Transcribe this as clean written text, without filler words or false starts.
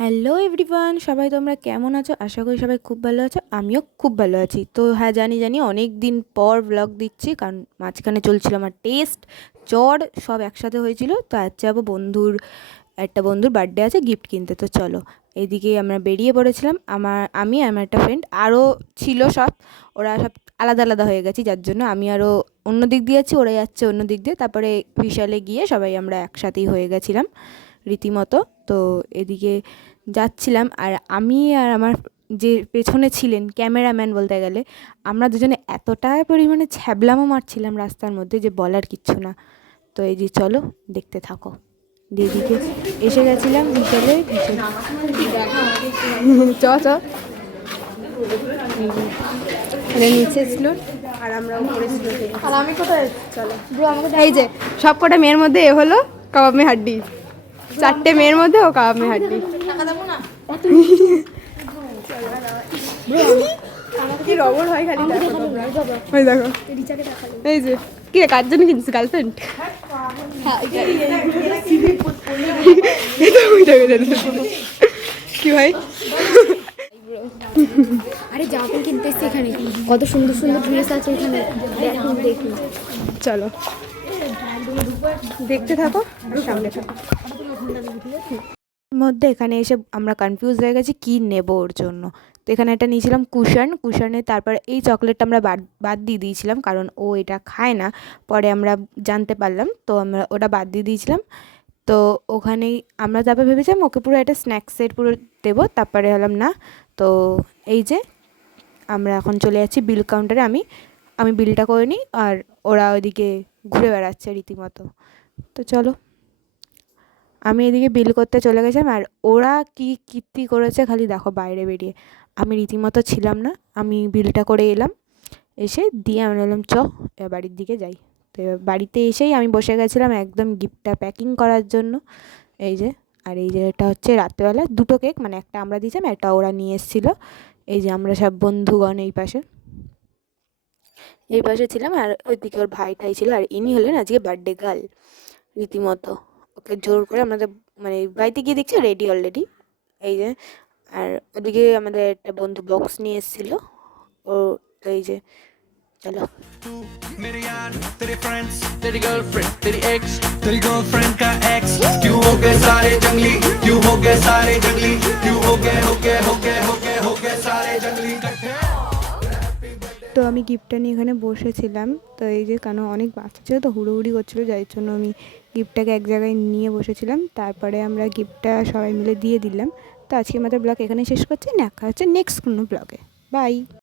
Hello everyone, সবাই তোমরা কেমন আছো? আশা করি সবাই খুব ভালো আছো। আমিও খুব ভালো আছি। তো হ্যাঁ, জানি অনেক দিন পর ব্লগ দিচ্ছি, কারণ মাঝখানে চলছিল আমার টেস্ট, জ্বর, সব একসাথে হয়েছিল। তো আজ যাবো একটা বন্ধুর বার্থডে আছে, গিফট কিনতে। তো চলো, এদিকে আমরা বেরিয়ে পড়েছিলাম। আমি আমার একটা ফ্রেন্ড আরও ছিল, সব ওরা সব আলাদা আলাদা হয়ে গেছি, যার জন্য আমি আরও অন্য দিক দিয়ে যাচ্ছি, ওরা যাচ্ছে অন্য দিক দিয়ে। তারপরে বিশালে গিয়ে সবাই আমরা একসাথেই হয়ে গেছিলাম রীতিমতো। তো এদিকে যাচ্ছিলাম, আর আমি আর আমার যে পেছনে ছিলেন ক্যামেরাম্যান বলতে গেলে, আমরা দুজনে এতটা পরিমাণে ছ্যাবলামো মারছিলাম রাস্তার মধ্যে যে বলার কিচ্ছু না। তো এই যে চলো, দেখতে থাকো। দিদিকে এসে গেছিলাম বিকেলে চ চ নিচে ছিল আর আমরা উপরে ছিল। আর আমি কোথায়? চলো এই যে সব কটা মেয়ের মধ্যে এ হলো কাবাব মে হাড্ডি, 4টে মেয়ের মধ্যে ও কাবাব মে হাড্ডি। কি রবর হয় খালি, ওই দেখো। এই যে কি কার জন্য কিনছিস? গার্লফ্রেন্ড? কি ভাই? আরে জামা প্যান্ট কিনতে এসছি এখানে, কত সুন্দর সুন্দর ড্রেস আছে এখানে, দেখুন। চলো দেখতে থাকো আর সামনে থাকো। মধ্যে এখানে এসে আমরা কনফিউজ হয়ে গেছি কি নেব ওর জন্য। তো এখানে একটা নিয়েছিলাম কুশনে, তারপর এই চকলেটটা আমরা বাদ দিয়ে দিয়েছিলাম, কারণ ও এটা খায় না, পরে আমরা জানতে পারলাম। তো আমরা ওটা বাদ দিয়ে দিয়েছিলাম। তো ওখানেই আমরা তারপর ভেবেছিলাম ওকে পুরো একটা স্ন্যাক্সের পুরো দেবো, তারপরে হলাম না। তো এই যে আমরা এখন চলে যাচ্ছি বিল কাউন্টারে। আমি বিলটা করে নিই, আর ওরা ওইদিকে ঘুরে বেড়াচ্ছে রীতিমতো। তো চলো, আমি এদিকে বিল করতে চলে গেছিলাম, আর ওরা কি কীর্তি করেছে খালি দেখো বাইরে বেরিয়ে। আমি রীতিমতো ছিলাম না, আমি বিলটা করে এলাম, এসে দিয়ে আমি বললাম এবার বাড়ির দিকে যাই। তো এবার বাড়িতে এসেই আমি বসে গেছিলাম একদম গিফটটা প্যাকিং করার জন্য। এই যে, আর এই যে এটা হচ্ছে রাত্রেবেলা 2টো কেক, মানে একটা আমরা দিয়েছিলাম, একটা ওরা নিয়ে এসেছিলো। এই যে আমরা সব বন্ধুগণ এই পাশে ছিলাম, আর ওইদিকে ওর ভাইটাই ছিল, আর ইনি হলেন আজকে বার্থডে গার্ল রীতিমতো। ওকে জোর করে আমাদের মানে বাড়িতে গিয়ে দেখছি রেডি অলরেডি। এই যে, আর ওদিকে আমাদের একটা বন্ধু বক্স নিয়ে এসেছিলো ও। তো এই যে চলো। मेरे यार तेरे फ्रेंड्स तेरी गर्लफ्रेंड तेरी एक्स तेरी गर्लफ्रेंड का एक्स क्यों हो गए सारे जंगली क्यों हो गए सारे जंगली क्यों हो गए सारे जंगली इकट्ठे। তো আমি গিফটটা নিয়ে এখানে বসেছিলাম। তো এই যে কেন অনেক বাচ্চা ছিল, তো হুড়োহুড়ি করছিলো, যার জন্য আমি গিফটটাকে এক জায়গায় নিয়ে বসেছিলাম। তারপরে আমরা গিফটটা সবাই মিলে দিয়ে দিলাম। তো আজকে আমাদের ব্লগ এখানে শেষ করছি, দেখা হচ্ছে নেক্সট কোনো ব্লগে। বাই।